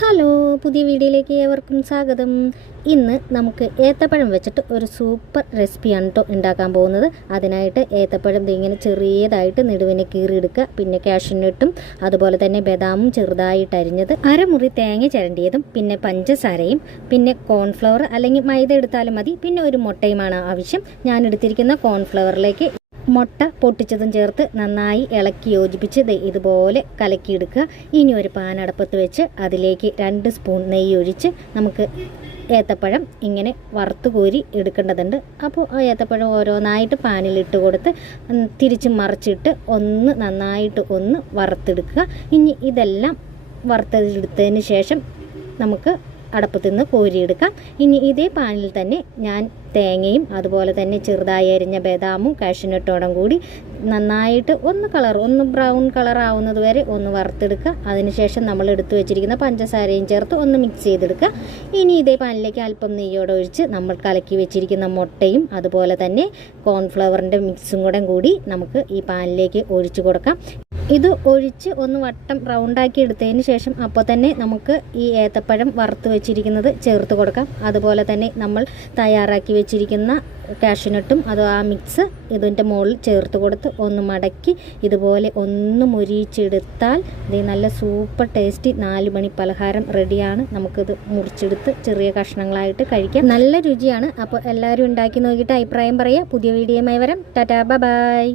Hello, പുതിയ വീഡിയോയിലേക്ക് ഏവർക്കും സ്വാഗതം. ഇന്ന് നമുക്ക് ഏത്തപ്പഴം വെച്ചിട്ട് ഒരു സൂപ്പർ റെസിപ്പിയാണ് കേട്ടോ ഉണ്ടാക്കാൻ പോകുന്നത്. അതിനായിട്ട് ഏത്തപ്പഴം ഇങ്ങനെ ചെറിയതായിട്ട് നെടുവിനെ കീറിയെടുക്കുക. പിന്നെ കാഷ്യൂനട്ടും അതുപോലെ തന്നെ ബദാമും ചെറുതായിട്ട് അരിഞ്ഞത്, അരമുറി തേങ്ങ ചിരണ്ടിയതും, പിന്നെ പഞ്ചസാരയും, പിന്നെ കോൺഫ്ലവർ അല്ലെങ്കിൽ മൈദ എടുത്താലും മതി, പിന്നെ ഒരു മുട്ടയുമാണ് ആവശ്യം. ഞാൻ എടുത്തിരിക്കുന്ന കോൺഫ്ലവറിലേക്ക് മുട്ട പൊട്ടിച്ചതും ചേർത്ത് നന്നായി ഇളക്കി യോജിപ്പിച്ച് ഇതുപോലെ കലക്കിയെടുക്കുക. ഇനി ഒരു പാൻ അടുപ്പത്ത് വെച്ച് അതിലേക്ക് 2 സ്പൂൺ നെയ്യ് ഒഴിച്ച് നമുക്ക് ഏത്തപ്പഴം ഇങ്ങനെ വറുത്ത് കോരി എടുക്കേണ്ടതുണ്ട്. അപ്പോൾ ആ ഏത്തപ്പഴം ഓരോന്നായിട്ട് പാനിലിട്ട് കൊടുത്ത് തിരിച്ച് മറിച്ചിട്ട് നന്നായിട്ട് വറുത്തെടുക്കുക. ഇനി ഇതെല്ലാം വറുത്തെടുത്തതിന് ശേഷം നമുക്ക് അടുപ്പത്തു നിന്ന് കോരിയെടുക്കാം. ഇനി ഇതേ പാനിൽ തന്നെ ഞാൻ തേങ്ങയും അതുപോലെ തന്നെ ചെറുതായി അരിഞ്ഞ ബദാമും കാഷ്യൂനട്ടോടും കൂടി നന്നായിട്ട് ഒന്ന് ബ്രൗൺ കളർ ആവുന്നത് വരെ വറുത്തെടുക്കുക. അതിനുശേഷം നമ്മൾ എടുത്തു വെച്ചിരിക്കുന്ന പഞ്ചസാരയും ചേർത്ത് മിക്സ് ചെയ്തെടുക്കുക. ഇനി ഇതേ പാനിലേക്ക് അല്പം നെയ്യോടെ ഒഴിച്ച് നമ്മൾ കലക്കി വെച്ചിരിക്കുന്ന മുട്ടയും അതുപോലെ തന്നെ കോൺഫ്ലവറിൻ്റെ മിക്സും കൂടി നമുക്ക് ഈ പാനിലേക്ക് ഒഴിച്ചു കൊടുക്കാം. ഇത് ഒഴിച്ച് വട്ടം റൗണ്ടാക്കി എടുത്തതിന് ശേഷം അപ്പോൾ തന്നെ നമുക്ക് ഈ ഏത്തപ്പഴം വറുത്ത് വെച്ചിരിക്കുന്നത് ചേർത്ത് കൊടുക്കാം. അതുപോലെ തന്നെ നമ്മൾ തയ്യാറാക്കി വെച്ചിരിക്കുന്ന കാഷ്യൂനട്ടും ആ മിക്സ് ഇതിൻ്റെ മുകളിൽ ചേർത്ത് കൊടുത്ത് മടക്കി ഇതുപോലെ മുരിച്ചെടുത്താൽ ഇത് നല്ല സൂപ്പർ ടേസ്റ്റി 4 മണി പലഹാരം റെഡിയാണ്. നമുക്കിത് മുറിച്ചെടുത്ത് ചെറിയ കഷ്ണങ്ങളായിട്ട് കഴിക്കാം. നല്ല രുചിയാണ്. അപ്പോൾ എല്ലാവരും ഉണ്ടാക്കി നോക്കിയിട്ട് അഭിപ്രായം പറയുക. പുതിയ വീഡിയോയുമായി വരാം. ടാറ്റാ, ബൈ.